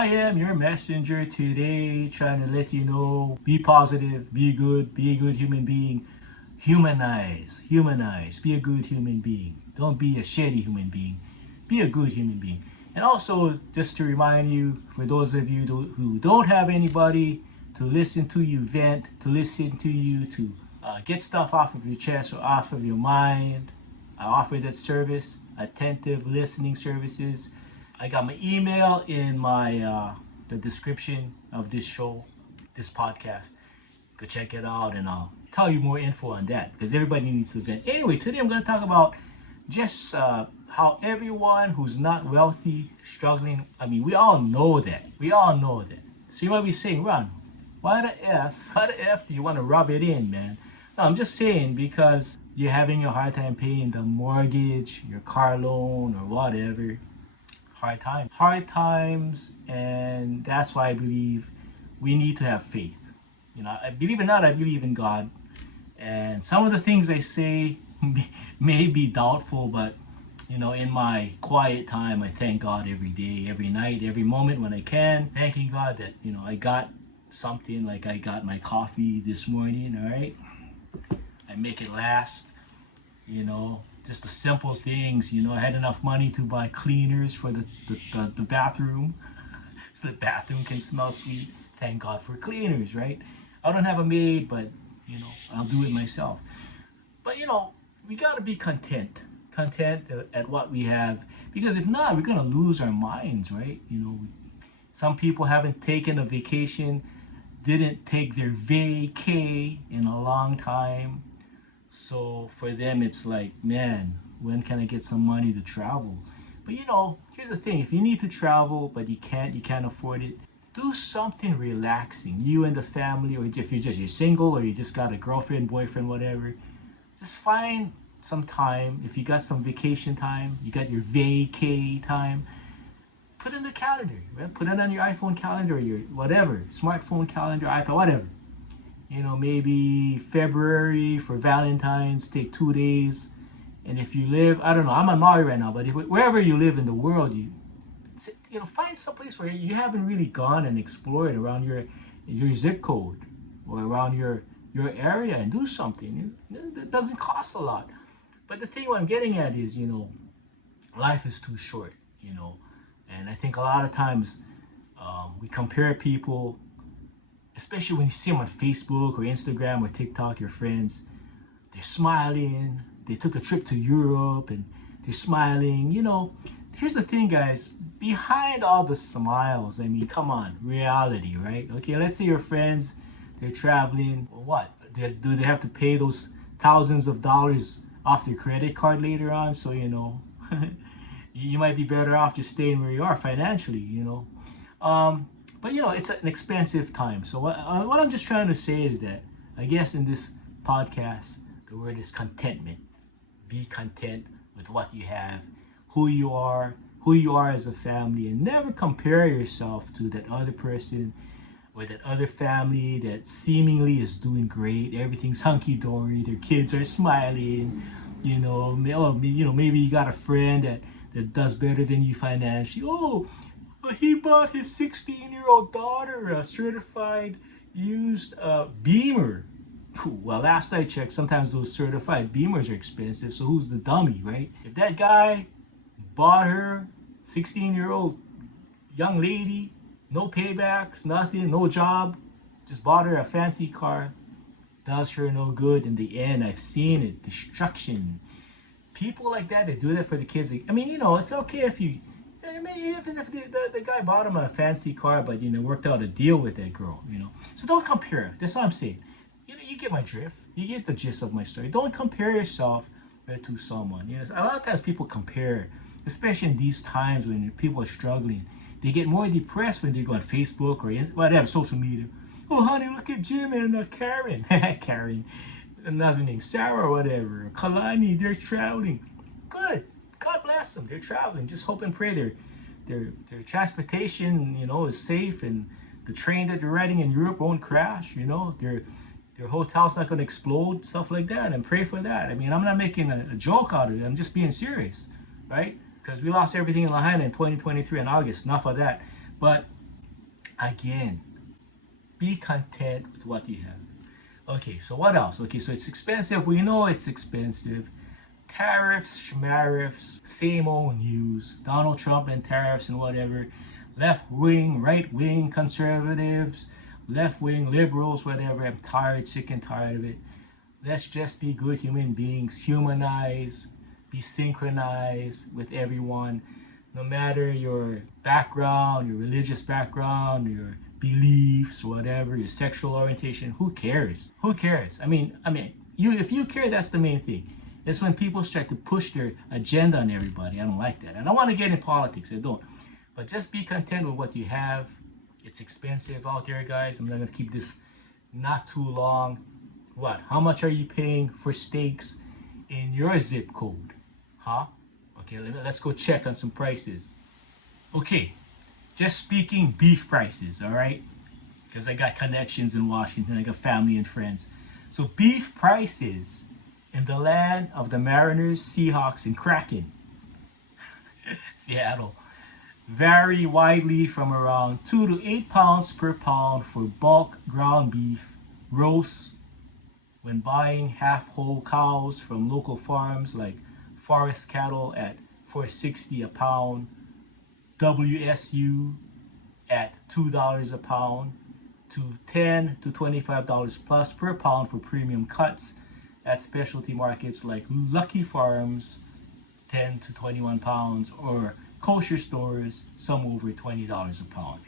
I am your messenger today, trying to let you know, be positive, be good, be a good human being. Humanize, be a good human being. Don't be a shitty human being. Be a good human being. And also, just to remind you, for those of you who don't have anybody to listen to you vent, to listen to you to get stuff off of your chest or off of your mind, I offer that service, attentive listening services. I got my email in my the description of this show, this podcast. Go check it out, and I'll tell you more info on that because everybody needs to vent. Anyway, today I'm going to talk about just how everyone who's not wealthy, struggling. I mean, we all know that. We all know that. So you might be saying, Ron, why the F do you want to rub it in, man? No, I'm just saying because you're having a hard time paying the mortgage, your car loan, or whatever. Hard times, and that's why I believe we need to have faith. You know, I believe it or not, I believe in God. And some of the things I say may be doubtful, but you know, in my quiet time, I thank God every day, every night, every moment when I can. Thanking God that, you know, I got something, like I got my coffee this morning, all right? I make it last, you know, just the simple things. You know, I had enough money to buy cleaners for the bathroom so the bathroom can smell sweet. Thank God for cleaners, right? I don't have a maid, but, you know, I'll do it myself. But, you know, we got to be content at what we have, because if not, we're going to lose our minds, right? You know, some people haven't taken a vacation, didn't take their vacay in a long time. So for them, it's like, man, when can I get some money to travel? But you know, here's the thing. If you need to travel, but you can't afford it, do something relaxing. You and the family, or if you're single, or you just got a girlfriend, boyfriend, whatever, just find some time. If you got some vacation time, you got your vacay time, put it in the calendar, right? Put it on your iPhone calendar, or your whatever, smartphone calendar, iPad, whatever. You know, maybe February for Valentine's, take 2 days. And if you live, I don't know, I'm on Maui right now, but wherever you live in the world, you know, find some place where you haven't really gone and explored around your zip code or around your area, and do something. It doesn't cost a lot. But the thing what I'm getting at is, you know, life is too short, you know. And I think a lot of times we compare people, especially when you see them on Facebook or Instagram or TikTok, your friends, they're smiling, they took a trip to Europe and they're smiling. You know, here's the thing, guys, behind all the smiles, I mean, come on, reality, right? Okay, let's say your friends, they're traveling, what? Do they have to pay those thousands of dollars off their credit card later on? So, you know, you might be better off just staying where you are financially, you know. But you know, it's an expensive time. So what I'm just trying to say is that, I guess in this podcast, the word is contentment. Be content with what you have, who you are as a family, and never compare yourself to that other person or that other family that seemingly is doing great. Everything's hunky-dory. Their kids are smiling. You know, maybe you got a friend that does better than you financially. Oh, he bought his 16-year-old daughter a certified used Beamer. Well, last I checked, sometimes those certified Beamers are expensive, so who's the dummy, right? If that guy bought her, 16-year-old young lady, no paybacks, nothing, no job, just bought her a fancy car, does her no good in the end. I've seen it, destruction. People like that, they do that for the kids. I mean, you know, it's okay if you, I mean, even if the guy bought him a fancy car, but, you know, worked out a deal with that girl, you know. So don't compare. That's what I'm saying. You know, you get my drift. You get the gist of my story. Don't compare yourself to someone. You know, a lot of times people compare, especially in these times when people are struggling. They get more depressed when they go on Facebook or whatever, social media. Oh, honey, look at Jim and Karen. Karen. Another name, Sarah or whatever. Or Kalani, they're traveling. Good. God bless them. They're traveling. Just hope and pray their transportation, you know, is safe, and the train that they're riding in Europe won't crash. You know, their hotel's not going to explode, stuff like that, and pray for that. I mean, I'm not making a joke out of it. I'm just being serious, right? Because we lost everything in Lahaina in 2023 in August. Enough of that. But Again, be content with what you have. Okay, so what else? Okay, so it's expensive. We know it's expensive. Tariffs, schmariffs, same old news. Donald Trump and tariffs and whatever. Left wing, right wing conservatives, left wing liberals, whatever. I'm tired, sick and tired of it. Let's just be good human beings, humanize, be synchronized with everyone, no matter your background, your religious background, your beliefs, whatever, your sexual orientation. Who cares? Who cares? You if you care, that's the main thing. It's when people start to push their agenda on everybody. I don't like that. I don't want to get in politics. I don't. But just be content with what you have. It's expensive out there, guys. I'm going to keep this not too long. What? How much are you paying for steaks in your zip code? Huh? Okay, let's go check on some prices. Okay, just speaking beef prices, all right? Because I got connections in Washington. I got family and friends. So beef prices in the land of the Mariners, Seahawks, and Kraken, Seattle, vary widely from around 2 to 8 pounds per pound for bulk ground beef, roast, when buying half-whole cows from local farms like Forest Cattle at $4.60 a pound, WSU at $2 a pound, to $10 to $25 plus per pound for premium cuts at specialty markets like Lucky Farms, 10 to 21 pounds, or kosher stores, some over $20 a pound,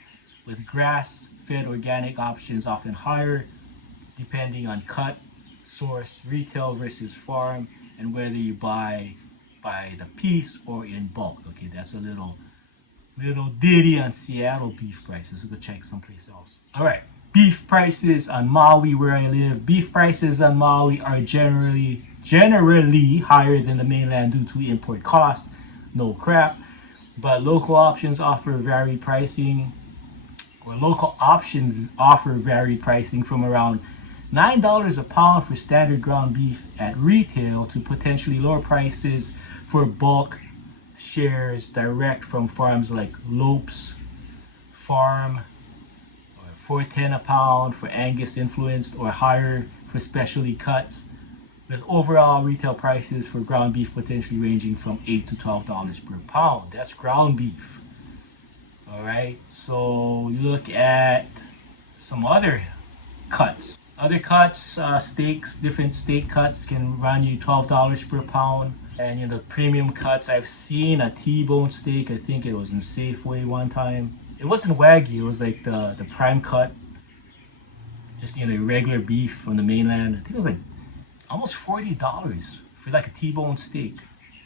with grass-fed organic options often higher depending on cut, source, retail versus farm, and whether you buy by the piece or in bulk. Okay, that's a little ditty on Seattle beef prices. We'll go check someplace else. All right, beef prices on Maui, where I live. Beef prices on Maui are generally higher than the mainland due to import costs. No crap, but local options offer varied pricing, from around $9 a pound for standard ground beef at retail to potentially lower prices for bulk shares direct from farms like Lopes Farm, or $4.10 a pound for Angus influenced, or higher for specialty cuts, with overall retail prices for ground beef potentially ranging from $8 to $12 per pound. That's ground beef. All right, so you look at some other cuts. Steaks, different steak cuts can run you $12 per pound. And premium cuts, I've seen a T-bone steak. I think it was in Safeway one time. It wasn't Wagyu, it was like the prime cut. Just regular beef from the mainland. I think it was like almost $40 for like a T-bone steak.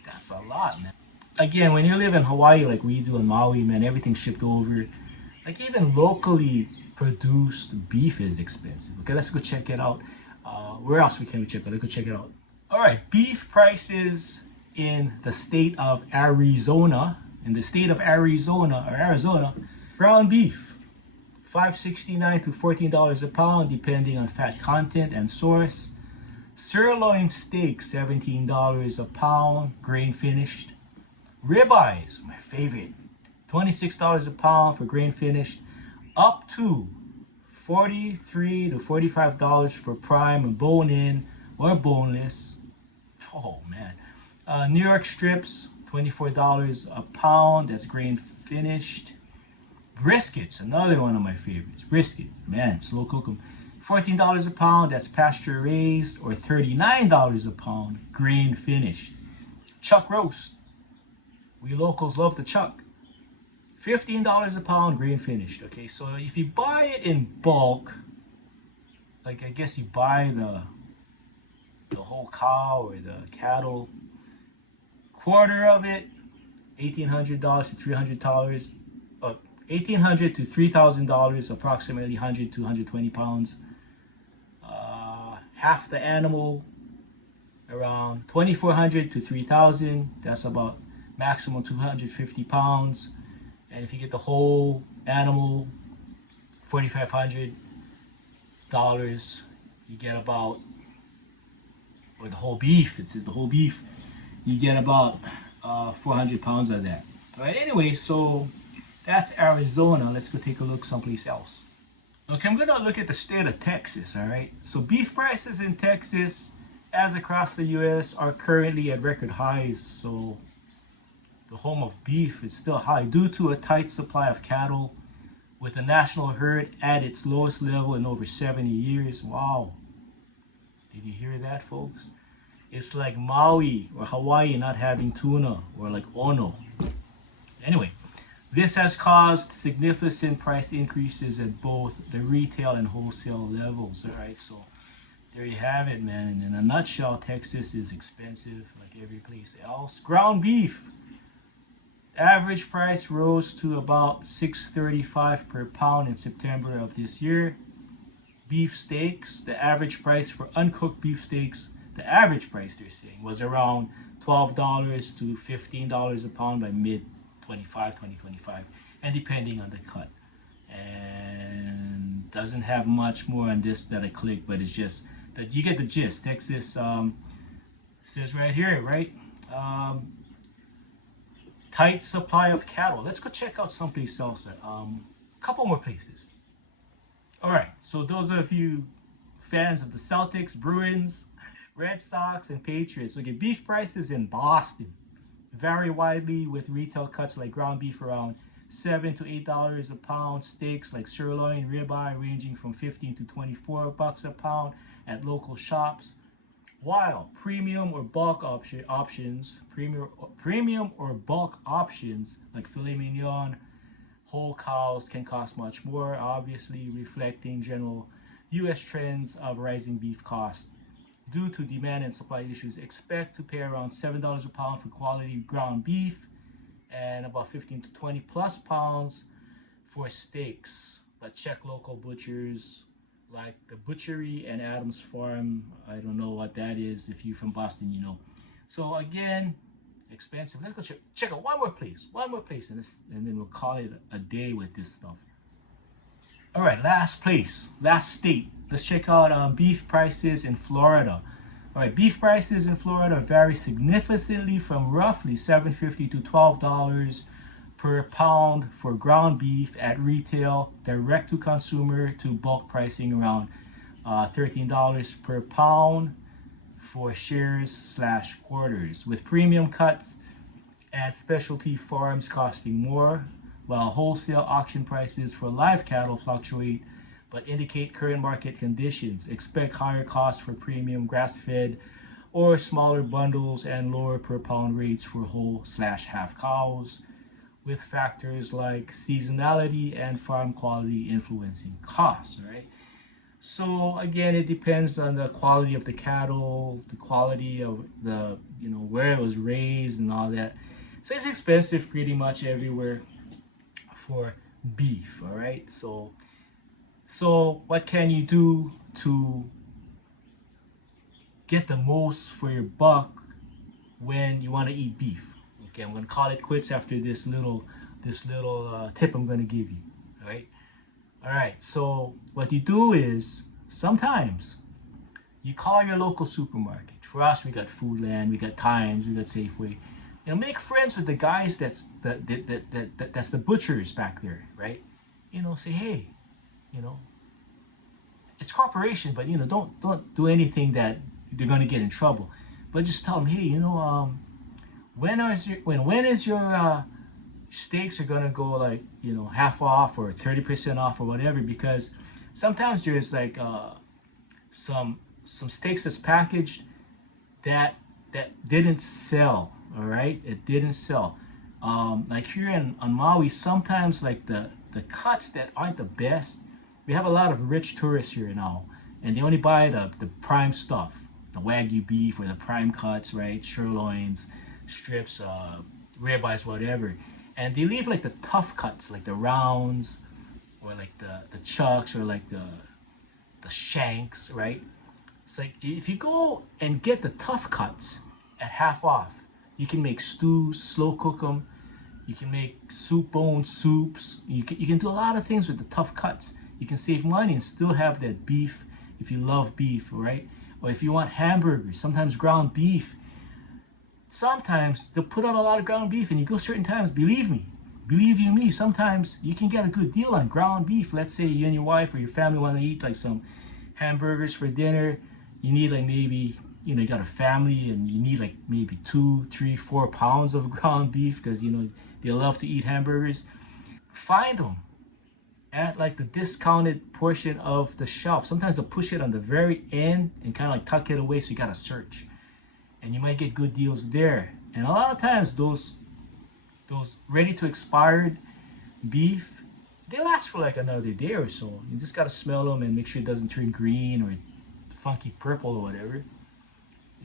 That's a lot, man. Again, when you live in Hawaii like we do in Maui, man, everything's shipped over. Like even locally produced beef is expensive. Okay, let's go check it out. Where else can we check it? Let's go check it out. All right, beef prices in the state of Arizona. Arizona, ground beef, $5.69 to $14 a pound, depending on fat content and source. Sirloin steak, $17 a pound, grain finished. Ribeyes, my favorite, $26 a pound for grain finished, up to $43 to $45 for prime and bone in or boneless. Oh man. New York strips, $24 a pound, that's grain finished. Briskets, another one of my favorites. Briskets, man, slow cook them. $14 a pound, that's pasture raised, or $39 a pound, grain finished. Chuck roast, we locals love the chuck. $15 a pound, grain finished. Okay, so if you buy it in bulk, like I guess you buy the whole cow or the cattle, quarter of it, $1,800 to $300, $1,800 to $3,000, approximately 100 to 120 pounds. Half the animal, around 2,400 to 3,000. That's about maximum 250 pounds. And if you get the whole animal, $4,500, you get about, or the whole beef, it says the whole beef, you get about 400 pounds of that. All right, anyway, so That's Arizona. Let's go take a look someplace else. Okay, I'm gonna look at the state of Texas, all right? So beef prices in Texas, as across the US, are currently at record highs. So the home of beef is still high due to a tight supply of cattle with the national herd at its lowest level in over 70 years. Wow. Did you hear that, folks? It's like Maui or Hawaii not having tuna, or like Ono. Anyway, this has caused significant price increases at both the retail and wholesale levels. All right, so there you have it, man. And in a nutshell, Texas is expensive like every place else. Ground beef. Average price rose to about $6.35 per pound in September of this year. Beef steaks, the average price for uncooked beef steaks, the average price they're saying was around $12 to $15 a pound by mid 2025, and depending on the cut. And doesn't have much more on this that I clicked, but it's just that you get the gist. Texas says right here, right? Tight supply of cattle. Let's go check out someplace else. Couple more places. All right, so those of you fans of the Celtics, Bruins, Red Sox, and Patriots, okay, beef prices in Boston vary widely, with retail cuts like ground beef around $7 to $8 a pound, steaks like sirloin, ribeye ranging from $15 to $24 a pound at local shops, while premium or bulk options like filet mignon, whole cows can cost much more, obviously reflecting general U.S. trends of rising beef costs. Due to demand and supply issues, expect to pay around $7 a pound for quality ground beef and about 15 to 20 plus pounds for steaks. But check local butchers like the Butchery and Adams Farm. I don't know what that is. If you're from Boston, you know. So again, expensive. Let's go check out one more place, and then we'll call it a day with this stuff. All right, last state. Let's check out beef prices in Florida. All right, beef prices in Florida vary significantly from roughly $7.50 to $12 per pound for ground beef at retail, direct to consumer, to bulk pricing around $13 per pound for shares/quarters, with premium cuts and specialty farms costing more, while wholesale auction prices for live cattle fluctuate but indicate current market conditions. Expect higher costs for premium grass-fed or smaller bundles and lower per pound rates for whole/half cows, with factors like seasonality and farm quality influencing costs, right? So again, it depends on the quality of the cattle, the quality of the, where it was raised and all that. So it's expensive pretty much everywhere for beef, all right? So what can you do to get the most for your buck when you want to eat beef? Okay, I'm going to call it quits after this little tip I'm going to give you, all right, so what you do is sometimes you call your local supermarket. For us, we got Foodland, we got Times, we got Safeway. Make friends with the guys that's the butchers back there, right? Say, hey, it's corporation, but don't do anything that they're gonna get in trouble. But just tell them, hey, when is your steaks are gonna go like half off or 30% off or whatever, because sometimes there's like some steaks that's packaged that didn't sell. All right, it didn't sell. Like here on Maui, sometimes like the cuts that aren't the best. We have a lot of rich tourists here now, and they only buy the prime stuff, the Wagyu beef or the prime cuts, right? Sirloins, strips, ribeyes, whatever. And they leave like the tough cuts, like the rounds, or like the chucks, or like the shanks, right? It's like if you go and get the tough cuts at half off, you can make stews, slow cook them. You can make bone soups. You can do a lot of things with the tough cuts. You can save money and still have that beef if you love beef, right? Or if you want hamburgers, sometimes ground beef. Sometimes they'll put out a lot of ground beef, and you go certain times, believe me, believe you me, sometimes you can get a good deal on ground beef. Let's say you and your wife or your family want to eat like some hamburgers for dinner. You need like maybe, you got a family and you need like maybe 2, 3, 4 pounds of ground beef because they love to eat hamburgers. Find them at like the discounted portion of the shelf. Sometimes they'll push it on the very end and kind of like tuck it away, so you gotta search, and you might get good deals there. And a lot of times those ready to expired beef, they last for like another day or so. You just gotta smell them and make sure it doesn't turn green or funky purple or whatever.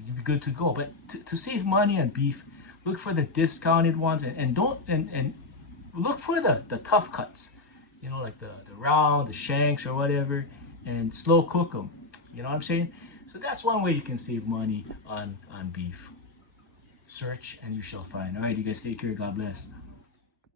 You'd be good to go. But to save money on beef, look for the discounted ones, and don't and look for the tough cuts. Like the round, the shanks or whatever, and slow cook them. You know what I'm saying? So that's one way you can save money on beef. Search and you shall find. All right, you guys take care. God bless.